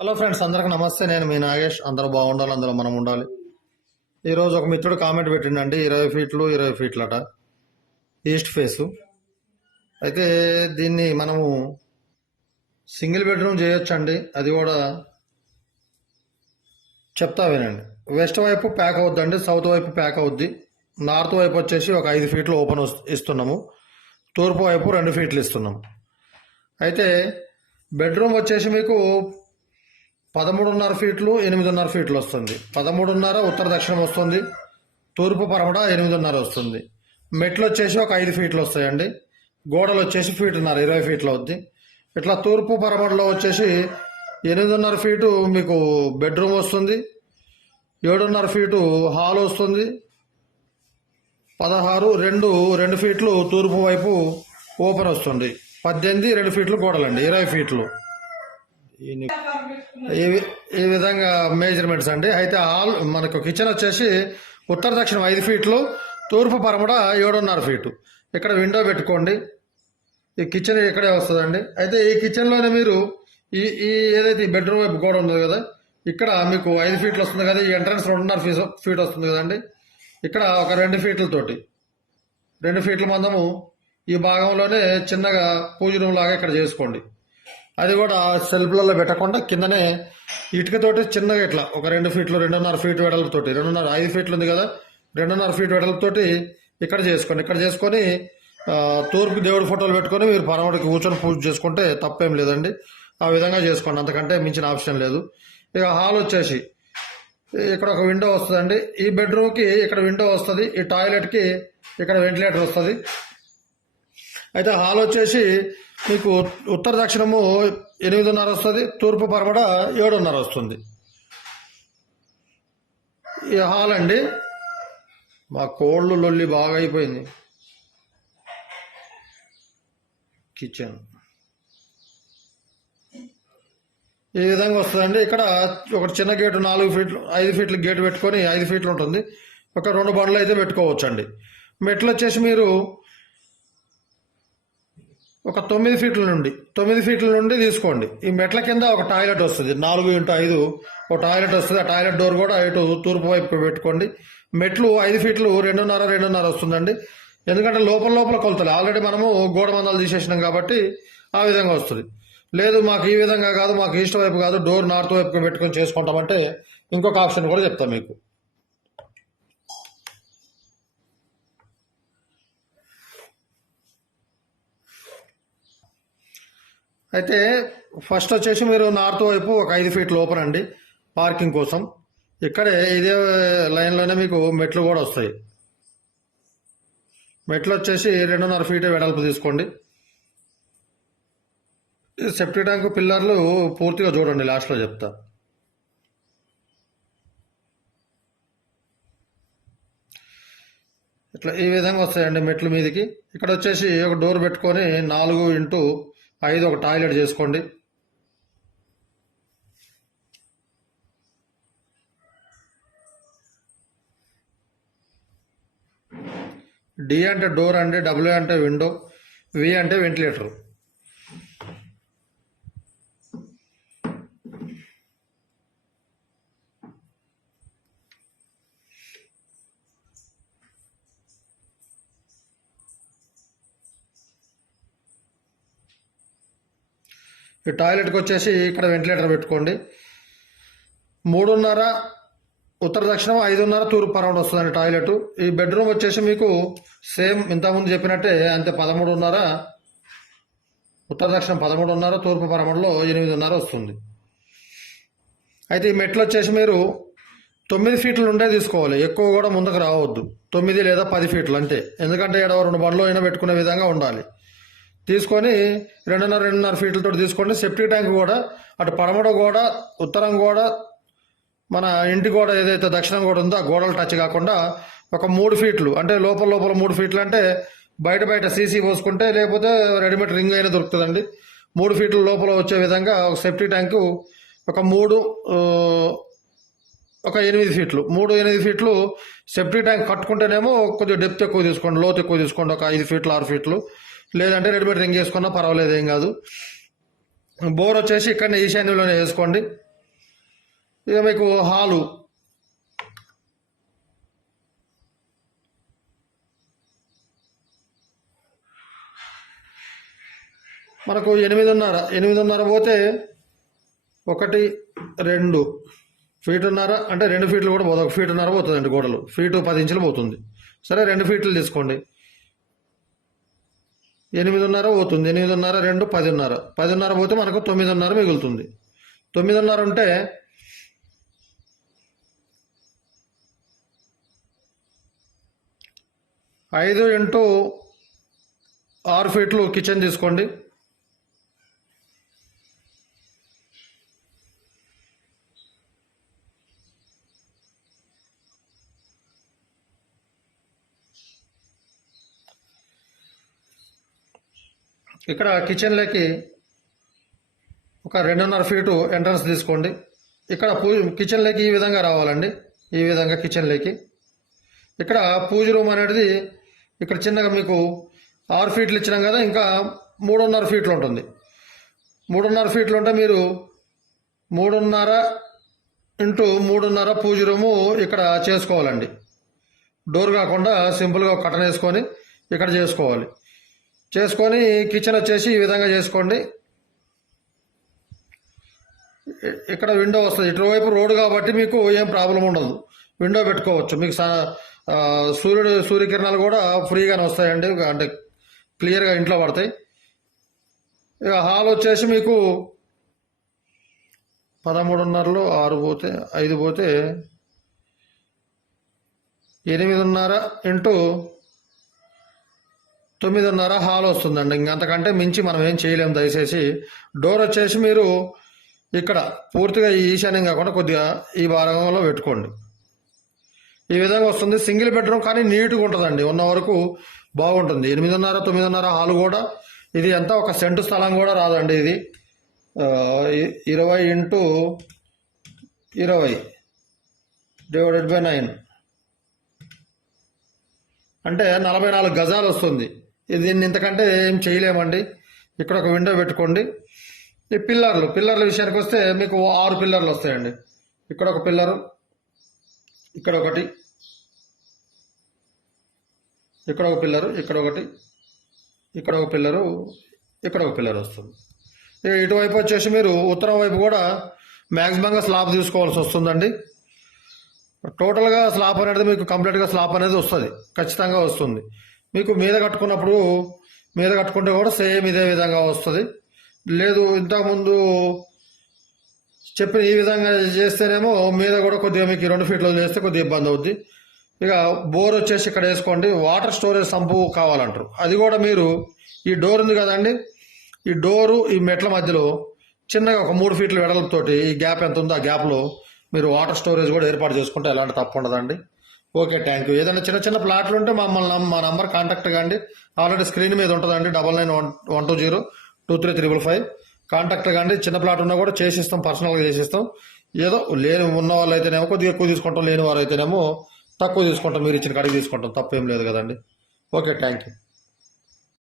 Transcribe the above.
Hello friends అందరికి నమస్తే. నేను మీ నాగేష్. అందరూ బాగుండాలి అందరూ మనం ఉండాలి. ఈరోజు ఒక మిత్రుడు కామెంట్ పెట్టిండండి. ఇరవై ఫీట్లు ఇరవై ఫీట్లట. East face. అయితే దీన్ని మనము సింగిల్ బెడ్రూమ్ చేయొచ్చండి. అది కూడా చెప్తా వినండి. వెస్ట్ వైపు ప్యాక్ అవుద్దండి సౌత్ వైపు ప్యాక్ అవుద్ది. నార్త్ వైపు వచ్చేసి ఒక ఐదు ఫీట్లు ఓపెన్ ఇస్తున్నాము. తూర్పు వైపు రెండు ఫీట్లు ఇస్తున్నాము. అయితే బెడ్రూమ్ వచ్చేసి మీకు పదమూడున్నర ఫీట్లు ఎనిమిదిన్నర ఫీట్లు వస్తుంది. పదమూడున్నర ఉత్తర దక్షిణం వస్తుంది. తూర్పు పరమడ ఎనిమిదిన్నర వస్తుంది. మెట్లు వచ్చేసి ఒక ఐదు ఫీట్లు వస్తాయండి. గోడలు వచ్చేసి ఫీటున్నర ఇరవై ఫీట్లు అవుద్ది. ఇట్లా తూర్పు పరమడలో వచ్చేసి ఎనిమిదిన్నర ఫీటు మీకు బెడ్రూమ్ వస్తుంది. ఏడున్నర ఫీటు హాల్ వస్తుంది. పదహారు రెండు రెండు ఫీట్లు తూర్పు వైపు ఓపెన్ వస్తుంది. పద్దెనిమిది రెండు ఫీట్లు గోడలండి ఇరవై ఫీట్లు. ఈ- విధంగా మేజర్మెంట్స్ అండి. అయితే హాల్ మనకు కిచెన్ వచ్చేసి ఉత్తర దక్షిణం ఐదు ఫీట్లు తూర్పు పరమడ ఏడున్నర ఫీటు ఇక్కడ విండో పెట్టుకోండి. ఈ కిచెన్ ఇక్కడే వస్తుందండి. అయితే ఈ కిచెన్లోనే మీరు ఈ ఈ ఏదైతే ఈ బెడ్రూమ్ వైపు గోడ ఉంది కదా ఇక్కడ మీకు ఐదు ఫీట్లు వస్తుంది కదా ఈ ఎంట్రన్స్ రెండున్నర ఫీట్ ఫీట్ వస్తుంది కదండి. ఇక్కడ ఒక రెండు ఫీట్లతోటి రెండు ఫీట్ల మందము ఈ భాగంలోనే చిన్నగా పూజ రూమ్ లాగా ఇక్కడ చేసుకోండి. అది కూడా సెల్ఫ్లలో పెట్టకుండా కిందనే ఇటుకతోటి చిన్నగా ఇట్లా ఒక రెండు ఫీట్లు రెండున్నర ఫీట్ వెడల్పుతోటి రెండున్నర ఐదు ఫీట్లు ఉంది కదా రెండున్నర ఫీట్ వెడల్పుతోటి ఇక్కడ చేసుకోండి ఇక్కడ చేసుకొని తూర్పు దేవుడి ఫోటోలు పెట్టుకొని మీరు పరమడికి కూర్చొని పూజ చేసుకుంటే తప్పేం లేదండి. ఆ విధంగా చేసుకోండి అంతకంటే మించిన ఆప్షన్ లేదు. ఇక హాల్ వచ్చేసి ఇక్కడ ఒక విండో వస్తుందండి. ఈ బెడ్రూమ్కి ఇక్కడ విండో వస్తుంది ఈ టాయిలెట్కి ఇక్కడ వెంటిలేటర్ వస్తుంది. అయితే హాల్ వచ్చేసి మీకు ఉత్తర దక్షిణము ఎనిమిదిన్నర వస్తుంది తూర్పు పరమడ ఏడున్నర వస్తుంది. ఈ హాల్ అండి మా కోళ్ళు లొల్లి బాగా అయిపోయింది కిచెన్. ఈ విధంగా వస్తుందండి ఇక్కడ ఒక చిన్న గేటు నాలుగు ఫీట్లు ఐదు ఫీట్లు గేటు పెట్టుకొని ఐదు ఫీట్లు ఉంటుంది. ఒక రెండు బండ్లు అయితే పెట్టుకోవచ్చండి. మెట్లు వచ్చేసి మీరు ఒక తొమ్మిది ఫీట్ల నుండి తొమ్మిది ఫీట్ల నుండి తీసుకోండి. ఈ మెట్ల కింద ఒక టాయిలెట్ వస్తుంది. నాలుగు ఇంటూ ఐదు ఒక టాయిలెట్ వస్తుంది. ఆ టాయిలెట్ డోర్ కూడా ఇటు తూర్పు వైపు పెట్టుకోండి. మెట్లు ఐదు ఫీట్లు రెండున్నర రెండున్నర వస్తుందండి. ఎందుకంటే లోపల లోపల కొలతలు. ఆల్రెడీ మనము గోడ మందాలు తీసేసినాం కాబట్టి ఆ విధంగా వస్తుంది. లేదు మాకు ఈ విధంగా కాదు మాకు ఈస్ట్ వైపు కాదు డోర్ నార్త్ వైపు పెట్టుకొని చేసుకుంటామంటే ఇంకొక ఆప్షన్ కూడా చెప్తాం మీకు. అయితే ఫస్ట్ వచ్చేసి మీరు నార్త్ వైపు ఒక ఐదు ఫీట్ లోపల అండి పార్కింగ్ కోసం. ఇక్కడే ఇదే uh, లైన్లోనే మీకు మెట్లు కూడా వస్తాయి. మెట్లు వచ్చేసి రెండున్నర ఫీట్ వెడల్పు తీసుకోండి. ఈ సెప్టీ ట్యాంక్ పిల్లర్లు పూర్తిగా చూడండి లాస్ట్లో చెప్తా. ఇట్లా ఈ విధంగా వస్తాయండి మెట్లు మీదకి. ఇక్కడ వచ్చేసి ఒక డోర్ పెట్టుకొని నాలుగు ఇంటూ ఐదు ఒక టాయిలెట్ చేసుకోండి. డి అంటే డోర్ అంటే డబ్ల్యూ అంటే విండో వి అంటే వెంటిలేటర్. ఈ టాయిలెట్కి వచ్చేసి ఇక్కడ వెంటిలేటర్ పెట్టుకోండి. మూడున్నర ఉత్తర దక్షిణం ఐదున్నర తూర్పు పరమడు వస్తుందండి టాయిలెట్. ఈ బెడ్రూమ్ వచ్చేసి మీకు సేమ్ ఇంతకుముందు చెప్పినట్టే అంతే పదమూడున్నర ఉత్తర దక్షిణం పదమూడున్నర తూర్పు పరమడలో ఎనిమిదిన్నర వస్తుంది. అయితే ఈ మెట్లు వచ్చేసి మీరు తొమ్మిది ఫీట్ల నుండే తీసుకోవాలి. ఎక్కువ కూడా ముందుకు రావద్దు. తొమ్మిది లేదా పది ఫీట్లు అంతే. ఎందుకంటే ఏడవ రెండు బండ్లు అయినా పెట్టుకునే విధంగా ఉండాలి. తీసుకొని రెండున్నర రెండున్నర ఫీట్లతో తీసుకోండి సెప్టిక్ ట్యాంక్ కూడా అటు పడమడ గోడ ఉత్తరం గోడ మన ఇంటి గోడ ఏదైతే దక్షిణం గోడ ఉందో ఆ గోడలు టచ్ కాకుండా ఒక మూడు ఫీట్లు అంటే లోపల లోపల మూడు ఫీట్లు అంటే బయట బయట సీసీ పోసుకుంటే లేకపోతే రెడీమేడ్ రింగ్ అయినా దొరుకుతుందండి. మూడు ఫీట్ల లోపల వచ్చే విధంగా ఒక సెప్టిక్ ట్యాంకు ఒక మూడు ఒక ఎనిమిది ఫీట్లు మూడు ఎనిమిది ఫీట్లు సెప్టిక్ ట్యాంక్ కట్టుకుంటేనేమో కొద్దిగా డెప్త్ ఎక్కువ తీసుకోండి లోతు ఎక్కువ తీసుకోండి ఒక ఐదు ఫీట్లు ఆరు ఫీట్లు. లేదంటే రెడీమేడ్ రింగ్ వేసుకున్నా పర్వాలేదు ఏం కాదు. బోర్ వచ్చేసి ఇక్కడనే ఈశాన్యంలోనే వేసుకోండి. ఇక మీకు హాలు మనకు ఎనిమిదిన్నర ఎనిమిదిన్నర పోతే ఒకటి రెండు. ఫీటున్నర అంటే రెండు ఫీట్లు కూడా పోతుంది ఒక ఫీటున్నర పోతుందండి గోడలు. ఫీటు పది ఇంచులు పోతుంది. సరే రెండు ఫీట్లు తీసుకోండి. ఎనిమిదిన్నర పోతుంది. ఎనిమిదిన్నర రెండు పదిన్నర. పదిన్నర పోతే మనకు తొమ్మిదిన్నర మిగులుతుంది. తొమ్మిదిన్నర ఉంటే ఐదు ఇంటూ ఆరు ఫీట్లు కిచెన్ తీసుకోండి. ఇక్కడ కిచెన్లోకి ఒక రెండున్నర ఫీటు ఎంట్రన్స్ తీసుకోండి. ఇక్కడ పూ కిచెన్లోకి ఈ విధంగా రావాలండి. ఈ విధంగా కిచెన్లోకి ఇక్కడ పూజ రూమ్ అనేది ఇక్కడ చిన్నగా మీకు ఆరు ఫీట్లు ఇచ్చినాం కదా ఇంకా మూడున్నర ఫీట్లు ఉంటుంది. మూడున్నర ఫీట్లు ఉంటే మీరు మూడున్నర ఇంటూ మూడున్నర పూజ రూము ఇక్కడ చేసుకోవాలండి. డోర్ కాకుండా సింపుల్గా ఒక కట్టన వేసుకొని ఇక్కడ చేసుకోవాలి. చేసుకొని కిచెన్ వచ్చేసి ఈ విధంగా చేసుకోండి. ఇక్కడ విండో వస్తుంది. ఇటువైపు రోడ్డు కాబట్టి మీకు ఏం ప్రాబ్లం ఉండదు. విండో పెట్టుకోవచ్చు. మీకు సా- సూర్యుడు సూర్యకిరణాలు కూడా ఫ్రీగానే వస్తాయండి. అంటే క్లియర్గా ఇంట్లో పడతాయి. ఇక హాల్ వచ్చేసి మీకు పదమూడున్నరలో ఆరు పోతే ఐదు పోతే ఎనిమిదిన్నర ఇంటూ తొమ్మిదిన్నర హాల్ వస్తుందండి. ఇంకంతకంటే మించి మనం ఏం చేయలేము దయచేసి. డోర్ వచ్చేసి మీరు ఇక్కడ పూర్తిగా ఈ ఈశాన్యం కాకుండా కొద్దిగా ఈ భాగంలో పెట్టుకోండి. ఈ విధంగా వస్తుంది. సింగిల్ బెడ్రూమ్ కానీ నీట్గా ఉంటుందండి. ఉన్న వరకు బాగుంటుంది. ఎనిమిదిన్నర తొమ్మిదిన్నర హాల్ కూడా ఇది ఎంత ఒక సెంటు స్థలం కూడా రాదండి ఇది. ఇరవై ఇంటూ ఇరవై డివైడెడ్ బై నైన్. అంటే నలభై నాలుగు గజాలు వస్తుంది. దీన్ని ఇంతకంటే ఏం చేయలేమండి. ఇక్కడ ఒక విండో పెట్టుకోండి. ఈ పిల్లర్లు పిల్లర్ల విషయానికి వస్తే మీకు ఆరు పిల్లర్లు వస్తాయండి. ఇక్కడ ఒక పిల్లరు ఇక్కడ ఒకటి ఇక్కడ ఒక పిల్లరు ఇక్కడ ఒకటి ఇక్కడ ఒక పిల్లరు ఇక్కడ ఒక పిల్లర్ వస్తుంది. ఇటువైపు వచ్చేసి మీరు ఉత్తరం వైపు కూడా మ్యాక్సిమంగా స్లాబ్ తీసుకోవాల్సి వస్తుందండి. టోటల్గా స్లాబ్ అనేది మీకు కంప్లీట్గా స్లాబ్ అనేది వస్తుంది. ఖచ్చితంగా వస్తుంది. మీకు మీద కట్టుకున్నప్పుడు మీద కట్టుకుంటే కూడా సేమ్ ఇదే విధంగా వస్తుంది. లేదు ఇంతకుముందు చెప్పిన ఈ విధంగా చేస్తేనేమో మీద కూడా కొద్దిగా మీకు రెండు ఫీట్లు చేస్తే కొద్దిగా ఇబ్బంది అవుద్ది. ఇక బోర్ వచ్చేసి ఇక్కడ వేసుకోండి. వాటర్ స్టోరేజ్ సంపు కావాలంటారు. అది కూడా మీరు ఈ డోర్ ఉంది కదండి ఈ డోరు ఈ మెట్ల మధ్యలో చిన్నగా ఒక మూడు ఫీట్ల వెడల్పుతోటి ఈ గ్యాప్ ఎంత ఉందో ఆ గ్యాప్లో మీరు వాటర్ స్టోరేజ్ కూడా ఏర్పాటు చేసుకుంటే ఎలాంటి తప్పు ఉండదండి. ఓకే థ్యాంక్ యూ ఏదైనా చిన్న చిన్న ప్లాట్లు ఉంటే మమ్మల్ని మా నంబర్ కాంటాక్ట్ కాండి. ఆల్రెడీ స్క్రీన్ మీద ఉంటుందండి double nine one one two zero two three triple five contact కాండి చిన్న ప్లాట్ ఉన్నా కూడా చేసిస్తాం పర్సనల్గా చేసిస్తాం. ఏదో లేని ఉన్న వాళ్ళు అయితేనేమో కొద్దిగా ఎక్కువ తీసుకుంటాం లేని వారు అయితేనేమో తక్కువ తీసుకుంటాం మీరు ఇచ్చిన కాడికి తీసుకుంటాం తప్పేం లేదు కదండి. Okay thank you